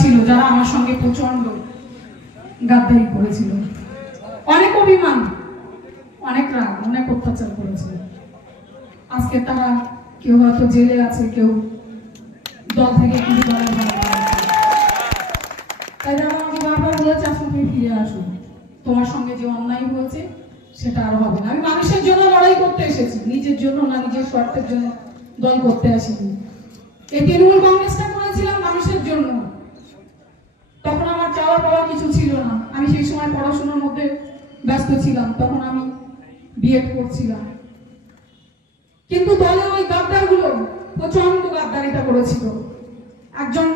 ছিল, যারা আমার সঙ্গে প্রচণ্ড গাদ্দারি করেছিল। অনেক অভিমান, অনেক রাগ, অনেক অত্যাচার করেছিল। আজকে তারা কেউ হয়তো জেলে আছে, কেউ দল থেকে দলের তাই তারা আমাকে বারবার বলেছে আসলে ফিরে আসো। তোমার সঙ্গে যে অন্যায় হয়েছে, সেটা আর হবে না। আমি মানুষের জন্য লড়াই করতে এসেছি, নিজের জন্য না, নিজের স্বার্থের জন্য দল করতে আসিনি। এই তৃণমূল কংগ্রেসটা করেছিলাম মানুষের জন্য। আমার পাওয়া কিছু ছিল না। আমি সেই সময় পড়াশোনার মধ্যে ব্যস্ত ছিলাম, তখন আমি বিএড করছিলাম। কিন্তু দলের ওই গাদ্দারগুলো প্রচণ্ড গাদ্দারিতা করেছিল। একজন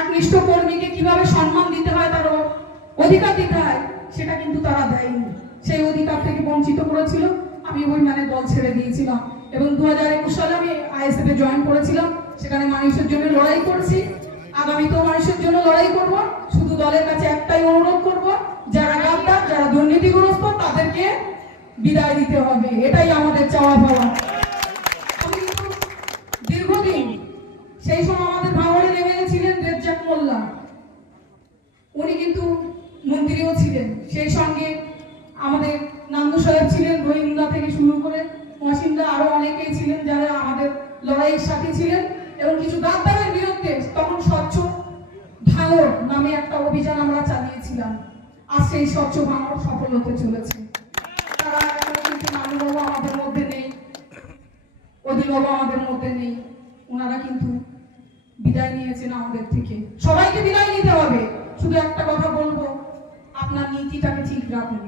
একনিষ্ঠ কর্মীকে কীভাবে সম্মান দিতে হয় তার অধিকার দিতে হয়, সেটা কিন্তু তারা দেয়নি। সেই অধিকার থেকে বঞ্চিত করেছিল। আমি ওই মানে দল ছেড়ে দিয়েছিলাম। এবং দু হাজার একুশ সালে আমি আইএসএফ এ জয়েন করেছিলাম। সেখানে মানুষের জন্য লড়াই করছি। আগামীতেও মানুষের জন্য লড়াই করব। শুধু দলের কাছে একটাই অনুরোধ করব, যারা গাদ্দার, যারা দুর্নীতিগ্রস্ত, তাদেরকে বিদায় দিতে হবে। এটাই আমাদের চাওয়া পাওয়া। দীর্ঘদিন সেই সময় আমাদের ভাঙড়ে নেমে ছিলেন রেজ্জাক মোল্লা। উনি কিন্তু মন্ত্রীও ছিলেন। সেই সঙ্গে আমাদের নান্দু সাহেব ছিলেন রহিমদা থেকে শুরু করে মহসিনদা আরও অনেকেই ছিলেন যারা আমাদের লড়াইয়ের সাথে ছিলেন এবং কিছু স্বচ্ছ ভাঙর নামে একটা অভিযান আমরা চালিয়েছিলাম। আর সেই স্বচ্ছ ভাঙর সফল হতে চলেছে। আমাদের মধ্যে নেই আমাদের মধ্যে নেই। ওনারা কিন্তু বিদায় নিয়েছেন আমাদের থেকে। সবাইকে বিদায় নিতে হবে। শুধু একটা কথা বলব, আপনার নীতিটাকে ঠিক রাখুন।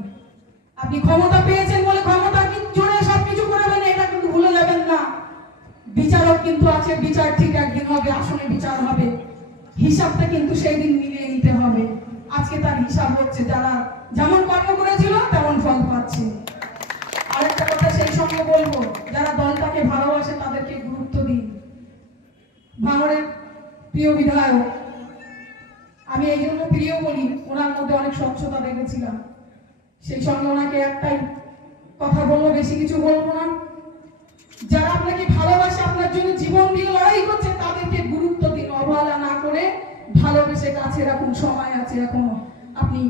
আপনি ক্ষমতা পেয়েছেন বলে ক্ষমতা জোরে সবকিছু করাবেন এটা কিন্তু ভুলে যাবেন না। বিচারক কিন্তু আছে, বিচার ঠিক একদিন হবে, আসলে বিচার হবে। হিসাবটা কিন্তু সেই দিন মিলিয়ে নিতে হবে। আজকে তার হিসাব হচ্ছে, যারা যেমন কর্ম করেছিল, তেমন ফল পাচ্ছে। আরেকটা কথা সেই সঙ্গে বলব, যারা দলটাকে ভালোবাসে, তাদেরকে গুরুত্ব দিন। ভাঙড়ের প্রিয় বিধায়ক, আমি এই জন্য প্রিয় বলি, ওনার মধ্যে অনেক স্বচ্ছতা দেখেছিলাম। সেই সঙ্গে ওনাকে একটাই কথা বলব, বেশি কিছু বলব না। যারা আপনাকে ভালোবাসে, আপনার জন্য জীবন দিয়ে লড়াই করছে ভালোবেসে কাছে রাখুন সময় আছে এখনও আপনি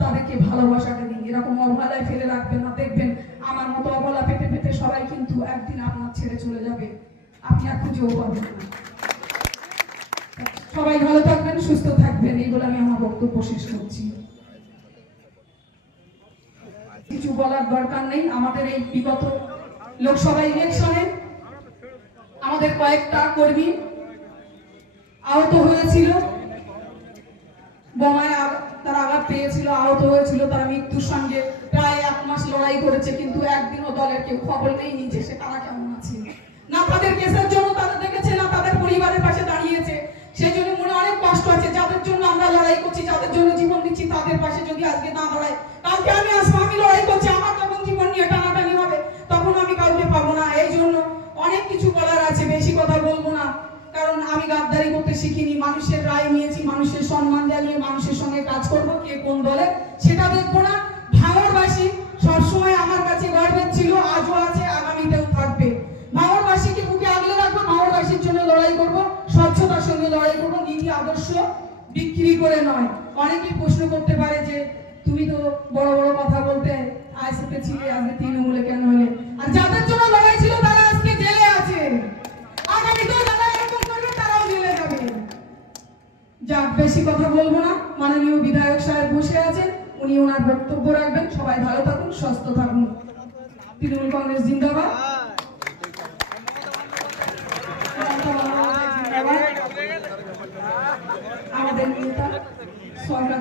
তাদেরকে ভালোবাসাটা দিন এরকম অবহেলায় ফেলে রাখবেন না। দেখবেন আমার মতো অবহেলা পেতে পেতে সবাই কিন্তু একদিন আপনার ছেড়ে চলে যাবে। আপনি আর খুঁজেও পাবেন না। সবাই ভালো থাকবেন, সুস্থ থাকবেন, এই বলে আমি আমার বক্তব্য শেষ করছি। কিছু বলার দরকার নেই, আমাদের এই বিগত লোকসভা ইলেকশনে আমাদের কয়েকটা কর্মী আহত হয়েছিল। বোমায় তারা আঘাত পেয়েছিল, আহত হয়েছিল, তারা মৃত্যুর সঙ্গে প্রায় এক মাস লড়াই করেছে, কিন্তু একদিনও দলের কেউ খবর সে তারা কেমন আছে। না তাদের কেসের জন্য তাদের দেখেছে, না তাদের পরিবারের পাশে দাঁড়িয়েছে। সেই জন্য মনে অনেক কষ্ট আছে, যাদের জন্য আমরা লড়াই করছি, যাদের জন্য জীবন দিচ্ছি, তাদের পাশে যদি আজকে না দাঁড়ায়, কালকে আমি আসব আমি লড়াই করছি গাদ্দারি করতে শিখিনি, মানুষের রায় নিয়েছি, মানুষের সম্মান জানিয়ে মানুষের সঙ্গে কাজ করব, কে কোন দলে, সেটা দেখব না। ভাঙরবাসী সবসময় আমার কাছে গর্বের ছিল, আজও আছে, আগামীতেও থাকবে। ভাঙরবাসীকে বুকে আগলে রাখব ভাঙরবাসীর জন্য লড়াই করব, স্বচ্ছতার সঙ্গে লড়াই করব, নীতি আদর্শ বিক্রি করে নয়। অনেকেই প্রশ্ন করতে পারে যে, তুমি তো বড় বড় কথা বলতে আইসিতে ছিলে, আজকে তৃণমূলে কেন হলে আর যাদের জন্য লড়াই ছিল তারা আজকে জেলে আছে আগামীতেও যারা এরকম করবে তারাও জেলে যাবে যাক বেশি কথা বলব না। মাননীয় বিধায়ক সাহেব বসে আছেন। উনি ওনার বক্তব্য রাখবেন। সবাই ভালো থাকুন, সুস্থ থাকুন। তৃণমূল কংগ্রেস জিন্দাবাদ। আমাদের নেতা সরকার